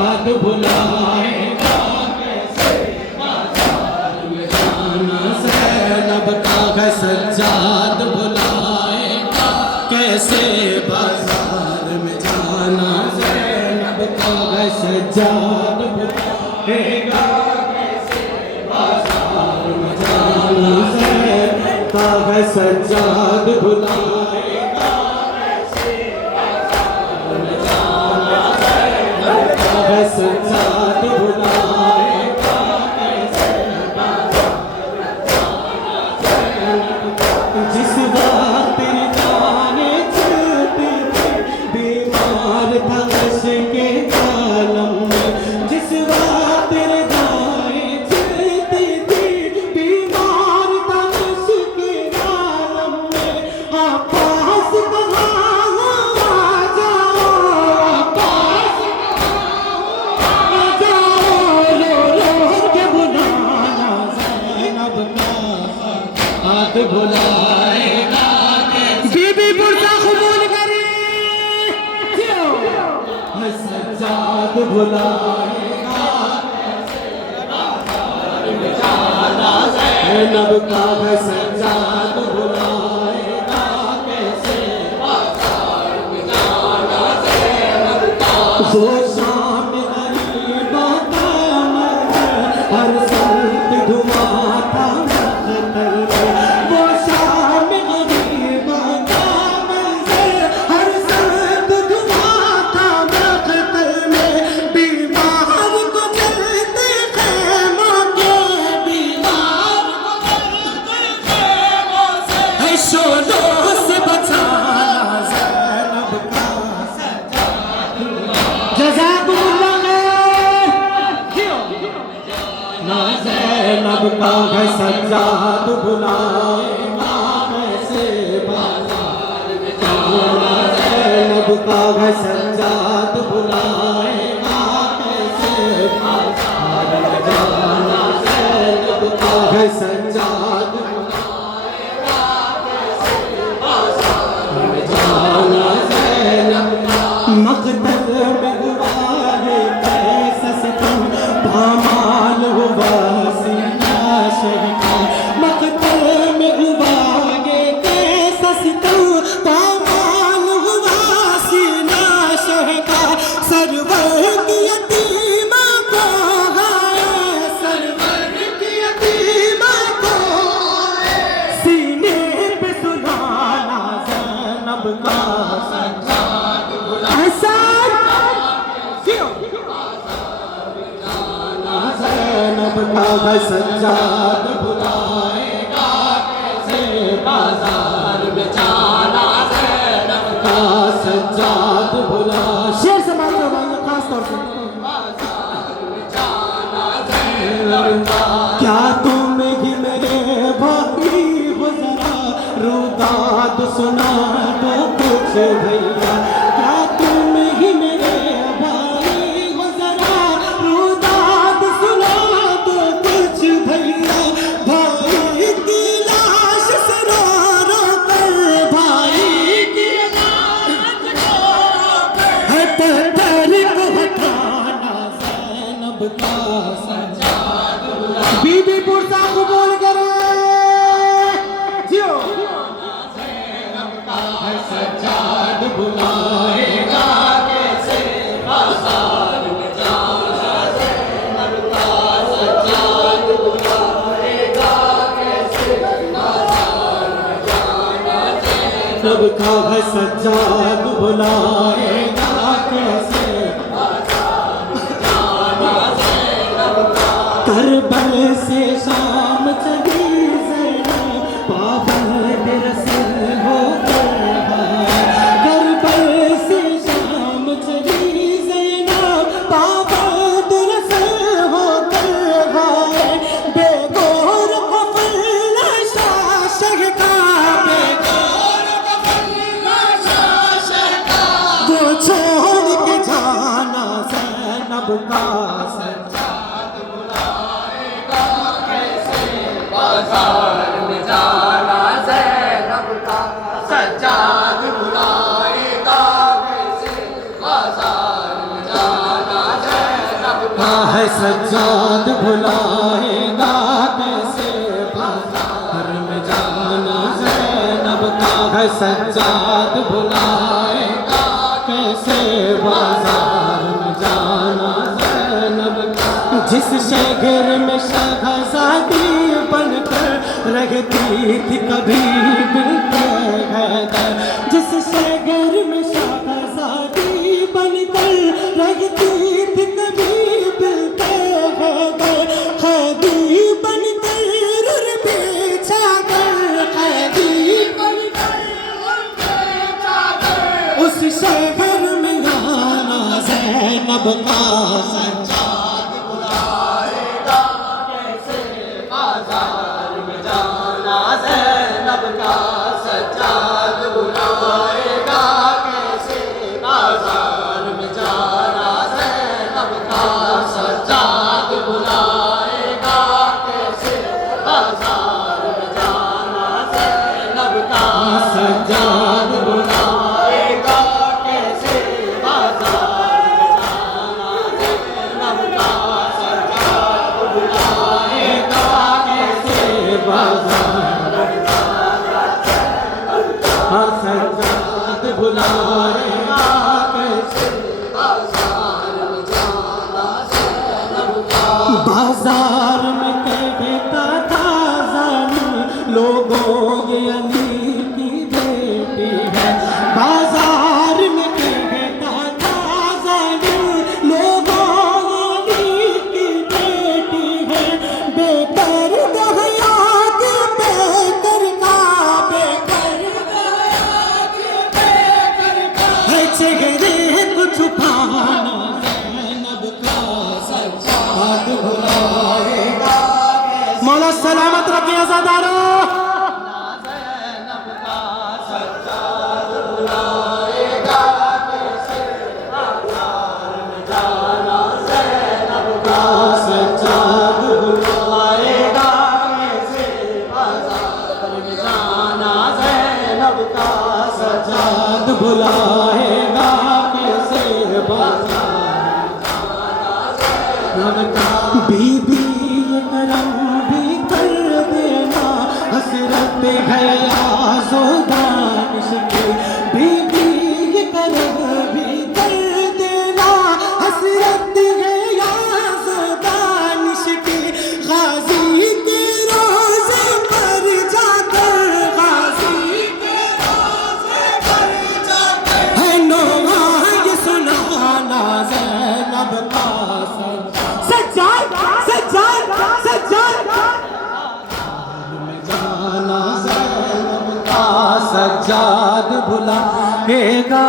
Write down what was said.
सज्जाद बुलाएगा कैसे बाजार में जाना ज़ैनब का है सज्जाद बुलाएगा कैसे बाजार में जाना ज़ैनब का है सज्जाद बुलाएगा कैसे बाजार में जाना ज़ैनब का है सज्जाद बुलाएगा कैसे बाजार में जाना ज़ैनब का है सज्जाद बुलाएगा कैसे बाजार में जाना ज़ैनब जिस वक्त तेरी जाने चलती थी बीमार था के आलम में जिस वक्त तेरे जाने चलती थी बीमार था के आलम में पास कहाँ आ जाओ पास कहाँ आ जाओ रो रो के बुलाना ज़ैनब का हाथ बुलाएगा बीबी बुर्दा कबूल करे सज्जाद बुलाएगा कैसे बाजार में जाना ज़ैनब का है सज्जाद बुलाएगा कैसे बाजार में जाना ज़ैनब का वो शाम गरीबों का मरहम हर संत धुआं था मख्तर में वो शाम गरीबों का मरहम हर संत धुआं था मख्तर में बीमार को चलते खैमों के बीमार को चलते खैमों से है शोलों से बचाना ज़ैनब का सज्जाद ना ज़ैनब का है सज्जाद बुलाएगा कैसे बाजार में जाना ज़ैनब का है सज्जाद बुलाएगा कैसे बाजार में जाना ज़ैनब का है सज्जाद बुलाएगा कैसे बाजार में जाना ज़ैनब का मक़तल में हुआ है कैसा सितम पामाल हुआ सीना शहका मक़तल में हुआ है कैसा सितम पामाल हुआ सीना शहका सरवर की यतीमा को है सरवर की यतीमा को सीने पे सुलाना ज़ैनब का सज्जाद बुलाएगा ज़ैनब का है सज्जाद बुलाएगा कैसे बाजार में जाना ज़ैनब का सज्जाद बुला शेर से मानते हो खास तौर से बाजार में जाना ज़ैनब का क्या तुम ही मेरे भाई हो जरा रुदाद सुना दो कुछ भैया क्या तुम ही मेरे भाई हो जरा रुदाद सुना दो कुछ भैया भाई की लाश से रो रो कर भाई की लाश रो कर है पत्थर को हटाना ज़ैनब का सज्जाद बीबी बुर्दा कबूल करे जियो ज़ैनब का है सज्जाद बुलाएगा कैसे बाजार में जाना ज़ैनब का सज्जाद बुलाएगा कैसे बाजार में जाना ज़ैनब का है सज्जाद बुलाएगा कैसे बाजार में जाना ज़ैनब का करबल से शाम चली ज़ैनब पाबंद रसूल हो करबल से शाम चली ज़ैनब पाबंद रसूल हो बेगोर कफल नशा शहका बेगोर कफल नशा शहका वो छोड़ के जाना ज़ैनब का सज्जाद बुलाएगा कैसे बाजार में जाना ज़ैनब का सज्जाद बुलाएगा कैसे बाजार में जाना ज़ैनब है सज्जाद भुलाएगा कैसे बाजार में जाना ज़ैनब का है सज्जाद भुलाएगा कैसे बाजार में जाना ज़ैनब का जिस शहर में शहज़ादी बनकर रहती थी कभी बिलते हैदर जिस शहर में शहज़ादी बनकर रहती थी कभी बिलते हैदर कैदी बनकर बेचा कर कैदी बनकर उस शहर में आना ज़ैनब का सज्जाद बुलाएगा कैसे बाजार में जाना ज़ैनब का सज्जाद बुलाएगा कैसे बाजार में जाना ज़ैनब का सज्जाद बुलाएगा कैसे बाजार में जाना ज़ैनब का सज्जाद बुलाएगा कैसे बाजार में जाना ज़ैनब का सज्जाद बुलाएगा कैसे बाजार में जाना सज्जाद बुलाएगा कैसे बाजार में जाना ज़ैनब का बाजार में कहता था ज़ालिम लोगों ये अली की बेटी है बाजार में कहता था ज़ालिम लोगों ये अली की बेटी है बेकर दहया के बेकर का बेकर है चेहरे को छुपाना ज़ैनब का सज्जाद भुलाएगा मौला सलामत रखे अज़ादारो ज़ैनब का सज्जाद बुलाएगा कैसे बाजार में जाना ज़ैनब का सज्जाद बुलाएगा कैसे बाजार में जाना ज़ैनब का सज्जाद बुलाएगा कैसे बाजार में जाना बीबी ये करम भी कर देना हसरत है आज़ोदानिश की बीबी ये करम भी कर देना हसरत है आज़ोदानिश की गाजी के रोज़े पर जाकर गाजी के रोज़े पर जाकर है नोहा ये सुनाना ज़ैनब का सज्जाद सज्जाद सज्जाद में जाना ज़ैनब का सज्जाद बुलाएगा